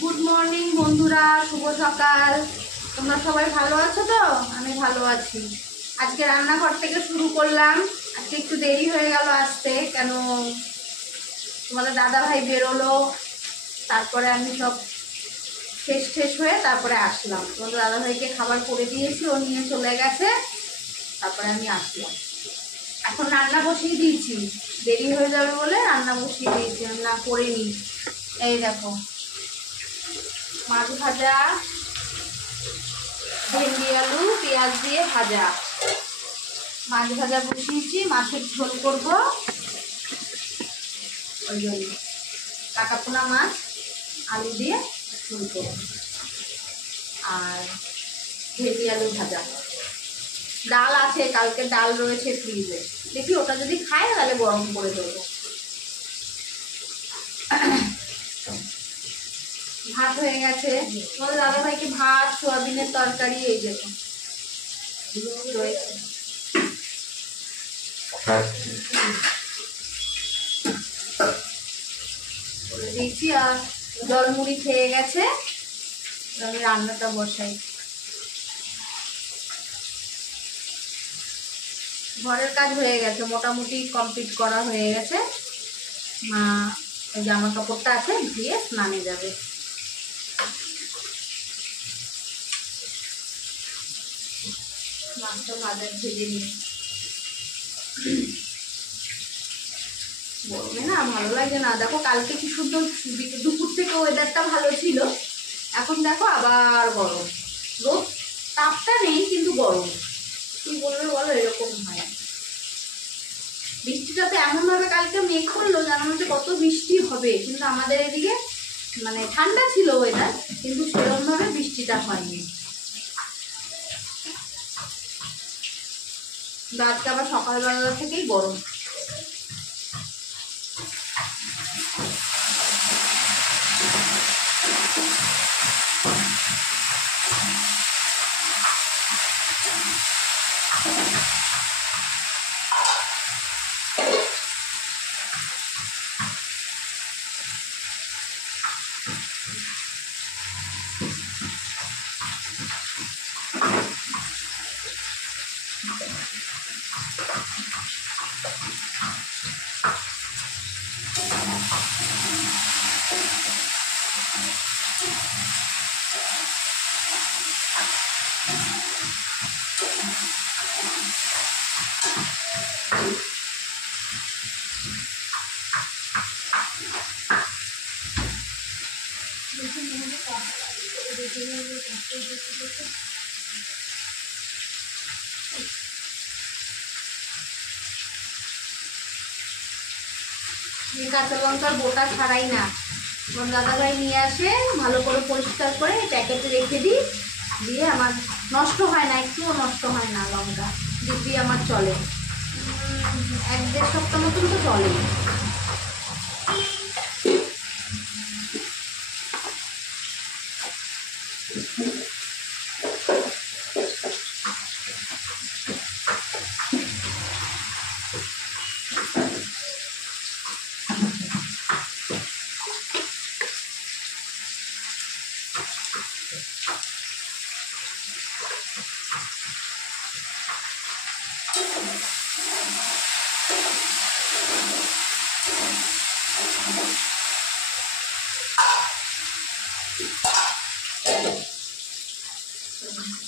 Good morning বন্ধুরা, শুভ সকাল। তোমরা সবাই ভালো আছো তো? আমি ভালো আছি। আজকে রান্নাঘর থেকে শুরু করলাম। আজকে একটু দেরি হয়ে গেল আসতে, কেন তোমাদের দাদা ভাই বেরোলো, তারপরে আমি সব শেষ হয়ে তারপরে আসলাম। তোমাদের দাদা ভাইকে খাবার করে দিয়েছি, ও নিয়ে চলে গেছে, তারপরে আমি আসলাম। এখন রান্না বসিয়ে দিয়েছি, দেরি হয়ে যাবে বলে রান্না বসিয়ে দিয়েছি, রান্না করে নিই। এই দেখো, মাছ ভাজা, ভেন্ডি আলু পেঁয়াজ দিয়ে ভাজা, মাছ ভাজা বসিয়েছি, মাছের ঝোল করব। ওই জন্য কাটাপোনা মাছ আলু দিয়ে ঝোল করব, আর ভেন্ডি আলু ভাজা। ডাল আছে, কালকে ডাল রয়েছে ফ্রিজে, দেখি ওটা যদি খায় তাহলে গরম করে দেবো। ভাত হয়ে গেছে, তোমাদের দাদা ভাইকে ভাত, সোয়াবিনের তরকারি, এই দেখো রয়েছে। করে দিয়েছি, আর জলমুড়ি খেয়ে গেছে। আমি রান্নাটা বসাই। ঘরের কাজ হয়ে গেছে, মোটামুটি কমপ্লিট করা হয়ে গেছে। মা ওই জামা কাপড়টা আছে, ধুয়ে স্নানে যাবে। মাছটা ভাজা ভেজে নিই। গরমে না ভালো লাগে না। দেখো কালকে কি সুন্দর দুপুর থেকে ওয়েদারটা ভালো ছিল, এখন দেখো আবার গরম। রোদ তাপটা নেই কিন্তু গরম। কি বলবে বলো, এরকম হয়। বৃষ্টিটা তো এমন ভাবে কালকে মেঘ করলো, জানা হচ্ছে কত বৃষ্টি হবে, কিন্তু আমাদের এদিকে মানে ঠান্ডা ছিল ওয়েদার, কিন্তু সেরকম ভাবে বৃষ্টিটা হয়নি। আজকে আবার সকালবেলা থেকেই গরম। কাঁচা লঙ্কার বোটা ছাড়াই না, আমার দাদাভাই নিয়ে আসে, ভালো করে পরিষ্কার করে প্যাকেটে রেখে দিই, দিয়ে আমার নষ্ট হয় না, একটুও নষ্ট হয় না। লঙ্কা দিব্যি আমার চলে, 1-1.5 সপ্তাহ মতন তো চলে।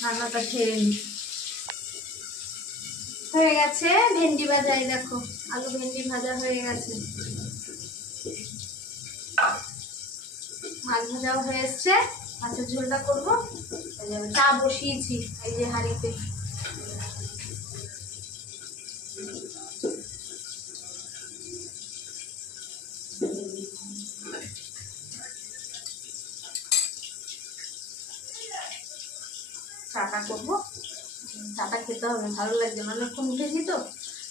রান্নাটা খেয়ে নি। হয়ে গেছে ভেন্ডি ভাজা, এই দেখো আলু ভেন্ডি ভাজা হয়ে গেছে, মাছ ভাজাও হয়ে এসছে। মাছের ঝোলটা করবো। চা বসিয়েছি এই যে হাঁড়িতে। চাটা করবো, চাটা খেতে হবে, ভালো লাগছে না, অনেকক্ষণ উঠেছি তো,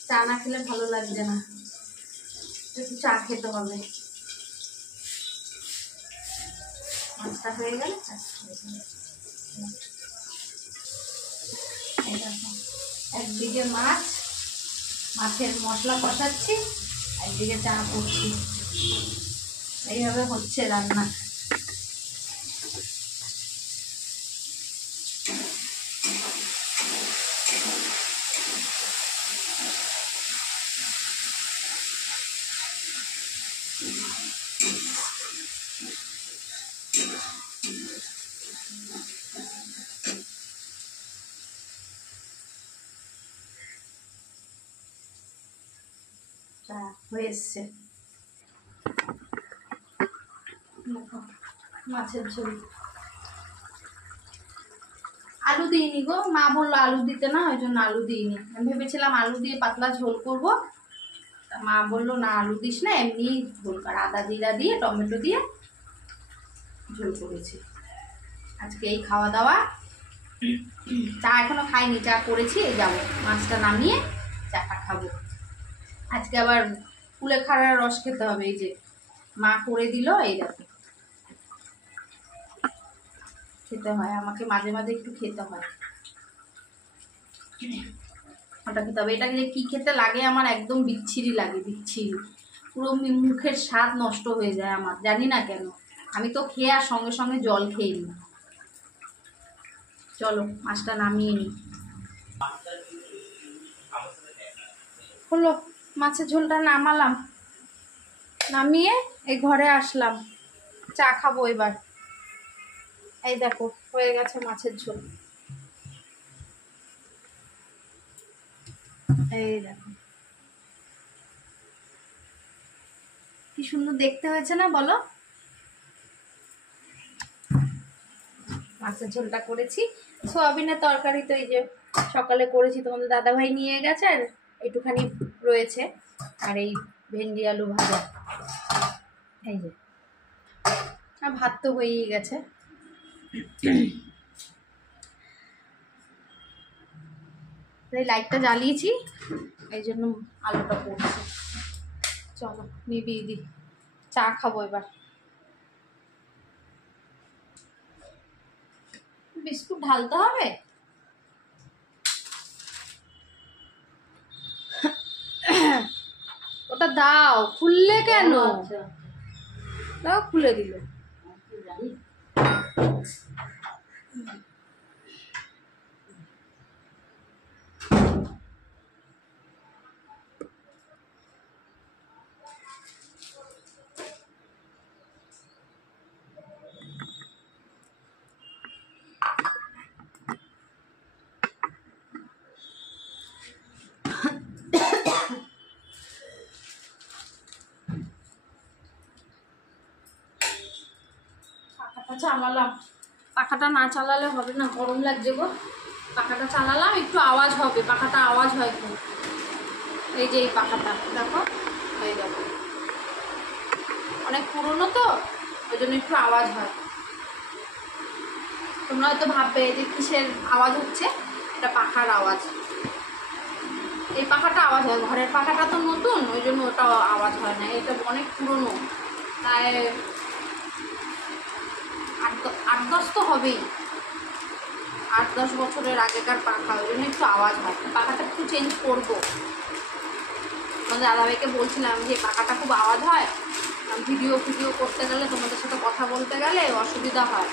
চা না খেলে ভালো লাগছে না, একটু চা খেতে হবে। মাছটা হয়ে গেল, একদিকে মাছ, মাছের মশলা কষাচ্ছি, একদিকে চা করছি, এইভাবে হচ্ছে রান্না। হয়ে এসছে। মাছের ঝোল, আলু দিইনি গো, মা বললো আলু দিতে না, ওই জন্য আলু দিইনি। আমি ভেবেছিলাম আলু দিয়ে পাতলা ঝোল করবো, মা বললো না আলু দিস না, এমনি ঝোল কর, আদা জিরা দিয়ে টমেটো দিয়ে ঝোল করেছি। আজকে এই খাওয়া দাওয়া। চা এখনো খাইনি, চা করেছি, এই যাবো মাছটা নামিয়ে চাটা খাবো। আজকে আবার কুলেখাড়ার রস খেতে হবে, এই যে মা করে দিল, এই দেখো খেতে হয়, আমাকে মাঝে মাঝে একটু খেতে হয়, ওটা খেতে হবে। এটা কি খেতে লাগে আমার, একদম বিচ্ছিরি লাগে, বিচ্ছিরি, পুরো মুখের স্বাদ নষ্ট হয়ে যায় আমার, জানি না কেন। আমি তো খেয়ে আর সঙ্গে সঙ্গে জল খেয়ে নিই। চলো মাছটা নামিয়ে নিই। হলো মাছের ঝোলটা নামালাম, নামিয়ে এই ঘরে আসলাম, চা খাবো এবার। এই দেখো হয়ে গেছে মাছের ঝোল, এই দেখো কি সুন্দর দেখতে হয়েছে না বলো। মাছের ঝোলটা করেছি, সোয়াবিনের তরকারি তো এই যে সকালে করেছি, তোমাদের দাদাভাই নিয়ে গেছে, আর একটুখানি রয়েছে, আর এই ভেন্ডি আলু ভাজা, এই যে, আর ভাত তো হয়েই গেছে। এই লাইটটা জ্বালিয়েছি, এই জন্য আলুটা পড়ছে। চলো নিবিয়ে দিই, চা খাবো এবার। বিস্কুট ঢালতে হবে, ওটা দাও, খুললে কেন? দাও, খুলে দিল। চালালাম, পাখাটা না চালালে হবে না, গরম লাগছে গো। পাখাটা চালালাম, একটু আওয়াজ হবে, পাখাটা আওয়াজ হয় খুব। এই যে এই পাখাটা দেখো, এই দেখো অনেক পুরনো তো, ওই জন্য একটু আওয়াজ হয়। তোমরা হয়তো ভাববে যে কিসের আওয়াজ হচ্ছে, এটা পাখার আওয়াজ। এই পাখাটা আওয়াজ হয়, ঘরের পাখাটা তো নতুন, ওই জন্য ওটা আওয়াজ হয় না, এটা অনেক পুরনো, তাই 8-10 তো হবেই, 8-10 বছরের আগেকার পাখা, ওই জন্য একটু আওয়াজ হয়। পাখাটা একটু চেঞ্জ করবো, আমাদের দাদাভাইকে বলছিলাম যে পাখাটা খুব আওয়াজ হয়, ভিডিও করতে গেলে, তোমাদের সাথে কথা বলতে গেলে অসুবিধা হয়।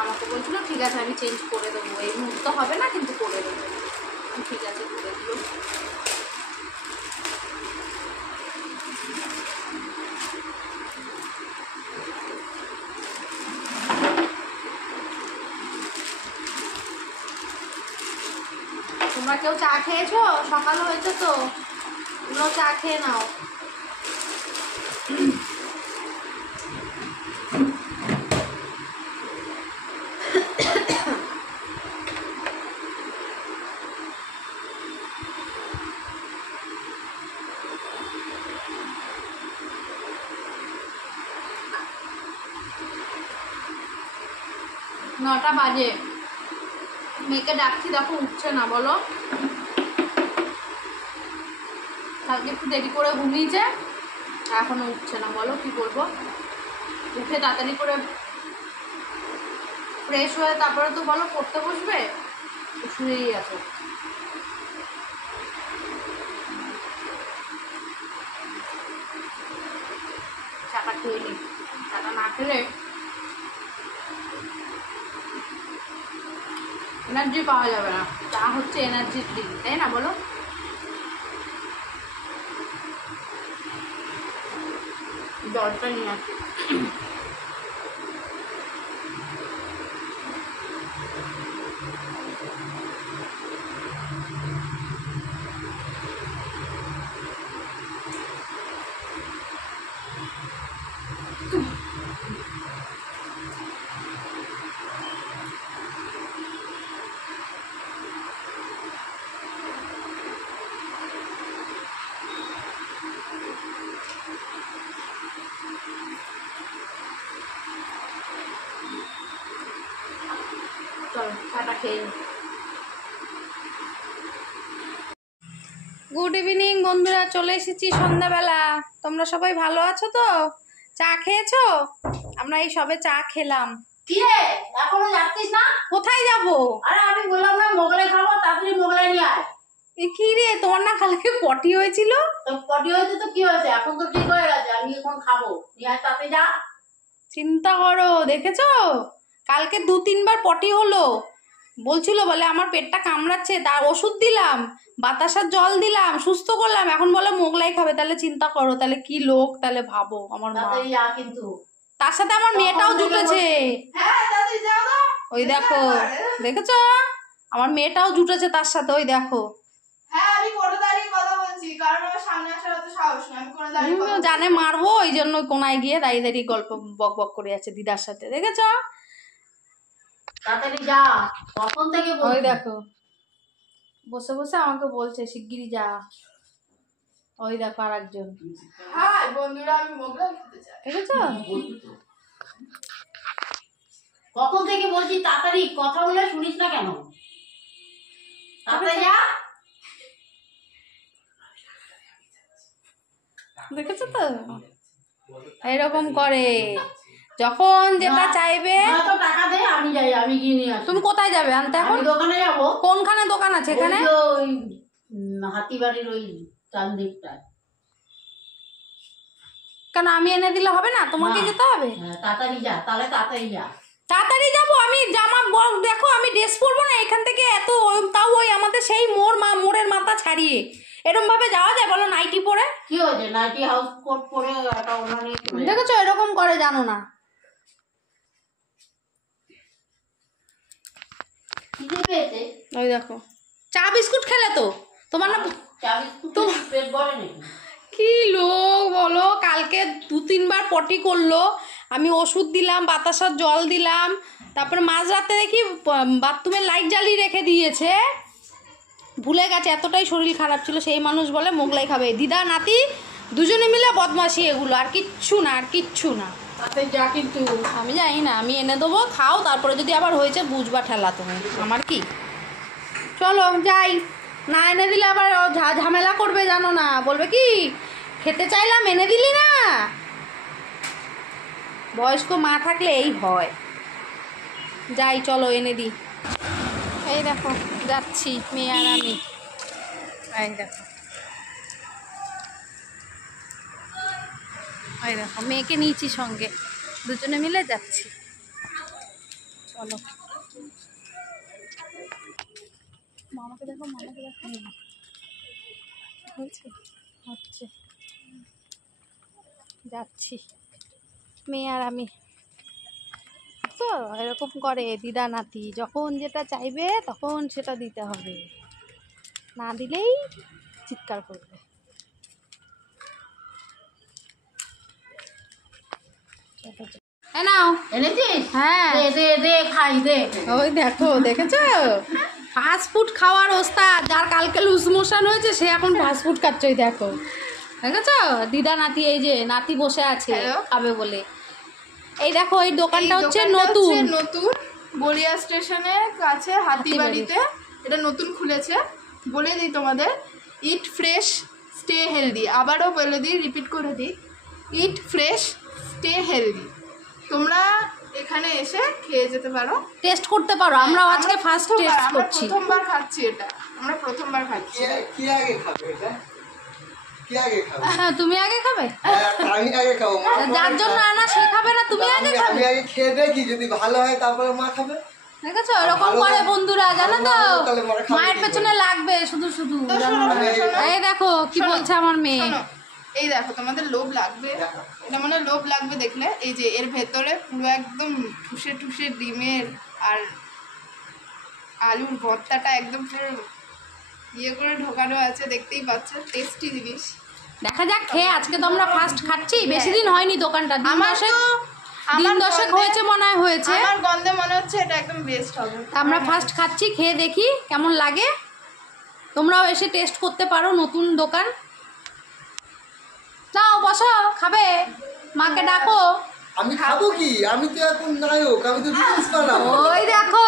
আমাকে বলছিল ঠিক আছে আমি চেঞ্জ করে দেবো, এই মুহূর্তে হবে না কিন্তু করে দেবো। ঠিক আছে করে দিল। তোমরা কেউ চা খেয়েছো? সকাল হয়েছে তো, তোমরাও চা খেয়ে নাও। নটা বাজে, মেয়েকে ডাকছি, দেখো উঠছে না, বলো। কালকে একটু দেরি করে ঘুমিয়েছে, এখনো উঠছে না, বলো কি করবো। উঠে তাড়াতাড়ি করে ফ্রেশ হয়ে তারপরে তো বলো পড়তে বসবে, শুয়েই আছে। চাটা খেয়ে নি, চাটা না খেলে এনার্জি পাওয়া যাবে না। চা হচ্ছে এনার্জির ড্রিঙ্ক, তাই না বলো। জলটা নিয়ে আসি। চলো চাটা খেয়ে নিই। গুড ইভিনিং বন্ধুরা, চলে এসেছি সন্ধ্যাবেলা। তোমরা সবাই ভালো আছো তো? চা খেয়েছো? আমরা এই সবে চা খেলাম। কি রে এখনো যাচ্ছিস না? কোথায় যাবো? আরে আমি বললাম না মোগলাই খাবো, তাড়াতাড়ি মোগলাই নিয়ে আয়। এ কি রে, তোমার না কালকে পটি হয়েছিল? তো পটি হয়েছে তো কি হয়েছে, এখন তো ঠিক হয়ে গেছে, আমি এখন খাবো। নিয়ে আয় তাতে যা। চিন্তা করো, দেখেছো কালকে 2-3 বার পটি হলো। বলছিল বলে আমার পেটটা কামড়াচ্ছে, তার ওষুধ দিলাম, বাতাসার জল দিলাম, সুস্থ করলাম, এখন বলে মোগলাই খাবে। তাহলে চিন্তা করো, তাহলে কি লোক, তাহলে ভাবো আমার মা। তাড়াতাড়ি যা কিন্তু। তার সাথে আমার মেয়েটাও জুটেছে। হ্যাঁ তাড়াতাড়ি যাও না। ওই দেখো, দেখেছো আমার মেয়েটাও জুটেছে তার সাথে, ওই দেখো। হ্যাঁ আমি কোণে দাঁড়িয়ে কথা বলছি, কারণ আমার সামনে আসার অত সাহস না। আমি কোণে দাঁড়িয়ে কথা বলছি। জানে মারবো, ওই জন্য কোনায় গিয়ে দাঁড়িয়ে দাঁড়িয়ে গল্প বক বক করে আছে দিদার সাথে, দেখেছো? তাড়াতাড়ি যা, কখন থেকে ওই বলছি। দেখো বসে বসে আমাকে বলছে শিগগিরই যা। ওই দেখো আর একজন, হাই বন্ধুরা, আমি মোগলাই খেতে চাই। দেখেছো? কখন থেকে বলছি তাড়াতাড়ি, কথা বলে শুনিস না কেন? তাড়াতাড়ি যা। দেখেছো তো এরকম করে, যখন যেটা চাইবে। তো টাকা দে, আমি যাই, আমি গিয়ে নিয়ে আসি। তুমি কোথায় যাবে আনতে এখন? আমি দোকানে যাবো। কোনখানে দোকান আছে এখানে? ওই তো ওই হাতিবাড়ির ওই চান দিকটায়। কেন আমি এনে দিলে হবে না? তোমাকে না। যেতে হবে। হ্যাঁ তাড়াতাড়ি যা, তাহলে তাড়াতাড়ি যা। তাড়াতাড়ি যাবো আমি, জামা দেখো আমি ড্রেস পরবো না এখান থেকে এত, তাও ওই আমাদের সেই মোড়ের মাথা ছাড়িয়ে এরকম ভাবে যাওয়া যায় বলো নাইটি পরে? কি হয়েছে, নাইটি হাউস কোট পরে একটা ওনা নিয়ে চলে যা। দেখেছো এরকম করে, জানো না? খিদে পেয়েছে। ওই দেখো চা বিস্কুট খেলে তো তোমার না? চা বিস্কুট পেট ভরে নাকি? কি লোক বলো, কালকে 2-3 বার পটি করলো, আমি ওষুধ দিলাম, বাতাসার জল দিলাম, তারপরে মাঝরাতে দেখি বাথরুমের লাইট জ্বালিয়ে রেখে দিয়েছে, ভুলে গেছে। এতটাই শরীর খারাপ ছিল। সেই মানুষ বলে মোগলাই খাবে। দিদা নাতি দুজনে মিলে বদমাশি, এগুলো আর কিচ্ছু না, আর কিচ্ছু না। তাড়াতাড়ি যা কিন্তু। আমি জানি না, আমি এনে দেবো, খাও, তারপরে যদি আবার হয়েছে বুঝবা ঠেলা তুমি, আমার কি। চলো যাই, না এনে দিলে আবার ঝামেলা করবে, জানো না? বলবে কি খেতে চাইলাম এনে দিলি না। বয়স্ক মা থাকলে এই হয়। যাই চলো এনে দিই। এই দেখো যাচ্ছি মেয়ে আর আমি। এই দেখো, এই দেখো মেয়েকে নিয়েছি সঙ্গে, দুজনে মিলে যাচ্ছি। চলো মামাকে দেখো, মামাকে দেখো, হচ্ছে হচ্ছে যাচ্ছি মেয়ে আর আমি। তো এরকম করে দিদা নাতি, যখন যেটা চাইবে তখন সেটা দিতে হবে, না দিলেই চিৎকার করবে। নাও এনেছিস? হ্যাঁ দে দে দে খাই দে। ওই দেখো, দেখেছো ফাস্ট ফুড খাওয়ার ওস্তাদ। যার কালকে লুজ মোশন হয়েছে সে এখন ফাস্ট ফুড খাচ্ছে। ওই দেখো, দেখেছো দিদা নাতি, এই যে নাতি বসে আছে Hello? খাবে বলে। এই দেখো এই দোকানটা এই হচ্ছে দোকানটা নতুন, হচ্ছে নতুন বলিয়া স্টেশনের কাছে হাতিবাড়িতে। এটা নতুন খুলেছে। বলে দিই তোমাদের, ইট ফ্রেশ স্টে হেলদি। আবারও বলে দিই, রিপিট করে দিই, ইট ফ্রেশ স্টে হেলদি। তোমরা এখানে এসে খেয়ে যেতে পারো, টেস্ট করতে পারো। আমরাও আজকে ফার্স্ট টেস্ট আমরা করছি। প্রথমবার খাচ্ছি এটা, আমরা প্রথমবার খাচ্ছি। কি আগে খাবে এটা? কি আগে খাবে? হ্যাঁ তুমি আগে খাবে, আমি আগে খাবো, মা পরে যার জন্য খাবে। আনা সে খাবে না, তুমি আগে আমি খাবে। আগে খেয়ে দেখি, যদি ভালো হয় তারপরে মা খাবে। দেখেছো এরকম ভালো করে না- বন্ধুরা, জানো তো ভালো না হলে তাহলে মারা খাবে মায়ের কি পেছনে করে? লাগবে শুধু শুধু, তো জানো শোনো, না? শোনো। এই দেখো কি শোনো, বলছে আমার মেয়ে। শোনো, এই দেখো তোমাদের লোভ লাগবে, এটা মানে লোভ লাগবে দেখলে। এই যে এর ভেতরে পুরো একদম ঠুসে ঠুসে ডিমের আর আলুর ভর্তাটা একদম পুরো ইয়ে করে ঢোকানো আছে, দেখতেই পাচ্ছ, টেস্টি জিনিস। দেখা যাক খেয়ে, আজকে তো আমরা ফার্স্ট খাচ্ছি, বেশি দিন হয়নি দোকানটা, দিন আমার দশেক, তো দিন আমার দশেক গন্ধে- হয়েছে মনে হয়, হয়েছে। আমার গন্ধে মনে হচ্ছে এটা একদম বেস্ট হবে। আমরা ফার্স্ট খাচ্ছি, খেয়ে দেখি কেমন লাগে। তোমরাও এসে টেস্ট করতে পারো, নতুন দোকান। যাও বসো, খাবে, মাকে ডাকো। আমি খাবো কি? আমি তো এখন নায়ক, আমি তো রিলস বানাবো। ওই দেখো,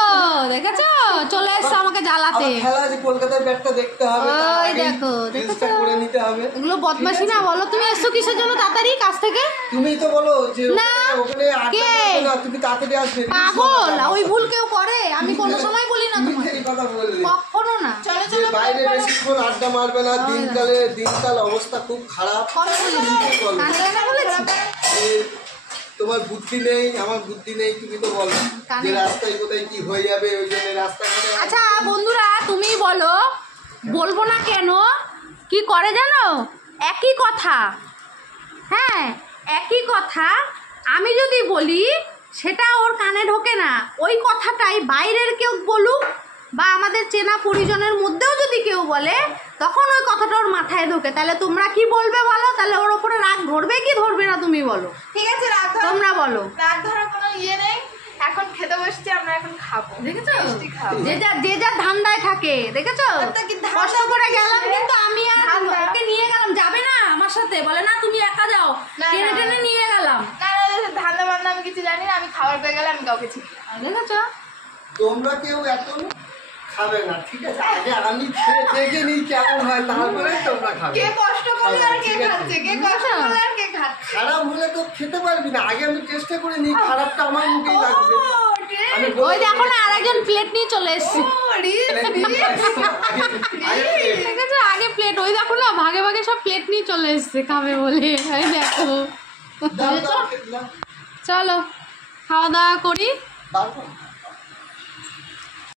দেখেছো চলে এসছো আমাকে জ্বালাতে। আমার খেলা আছে, কলকাতার ব্যাটটা দেখতে হবে, তার ওই আগেই দেখো, রিলসটা দেখেছো? করে নিতে হবে। এগুলো বদমাশি না? বলো তুমি এসছো কিসের জন্য তাড়াতাড়ি কাজ থেকে? তুমিই তো বলো যে না, ওখানে আড্ডা কে? মারবে না, তুমি তাড়াতাড়ি আসবে, reels পাগল, বানাবো। ওই ভুল কেউ করে? আমি কোনো সময় বলি না তুমি তোমাকে, এই কথা বললে কখনো না। চলো যে চলো বাইরে বেশিক্ষণ আড্ডা মারবে না, দিনকাল অবস্থা খুব খারাপ। কবে বলেছি? তুমি বলো। কানে কানে বলেছি? এ, তোমার বুদ্ধি নেই, আমার বুদ্ধি নেই, তুমি তো বলো কানে- যে রাস্তায় কোথায় কি হয়ে যাবে, ওই জন্য রাস্তাঘাটে আচ্ছা বন্ধুরা, তুমি বলো, বলবো না কেন? কি করে জানো? একই কথা, হ্যাঁ একই কথা, আমি যদি বলি সেটা ওর কানে ঢোকে না। ওই কথাটাই বাইরের কেউ বলুক বা আমাদের চেনা পরিজনের মধ্যেও যদি কেউ বলে, তখন ওই কথাটা ওর মাথায় ঢোকে। তাহলে তোমরা কি বলবে বলো? তাহলে ওর ওপরে রাগ ধরবে কি ধরবে না তুমি বলো? ঠিক আছে, রাগ তোমরা বলো। রাগ ধরার কোনো ইয়ে নেই। এখন খেতে বসছি, আমরা এখন খাবো, দেখেছো? মিষ্টি খাবো। যে যার ধান্দায় থাকে, দেখেছো? ওটা কি ধান্দা কষ্ট করে গেলাম, কিসের? কিন্তু আমি আর ধান্দা? ওকে নিয়ে গেলাম, যাবে না আমার সাথে, বলে না তুমি একা যাও, না, টেনে না। টেনে নিয়ে গেলাম। না না না, ধান্দা বান্দা আমি কিছু জানি না। আমি খাবার পেয়ে গেলে আমি কাউকে চিনি না। দেখেছো? তোমরা কেউ এখন খাবে না, ঠিক আছে? আগে আমি খেয়ে দেখে নিই কেমন হয়, তারপরে তোমরা খাবে। কে কষ্ট করলে আর কে ঠিক আছে? খাচ্ছে, কে কষ্ট করলে আর কে খাচ্ছে। খারাপ হলে তো খেতে পারবি না, আগে আমি চেষ্টা করে নিই, খারাপটা আমার মুখেই লাগবে। আমি বলে ওই দেখো না, আরেকজন প্লেট নিয়ে চলে এসছে। আগে দেখেছো? আগে প্লেট, ওই দেখো না, ভাগে ভাগে সব প্লেট নিয়ে চলে এসছে খাবে বলে। এই দেখো, দাও, দাও, দাও। চলো খাওয়া দাওয়া করি। বার করো।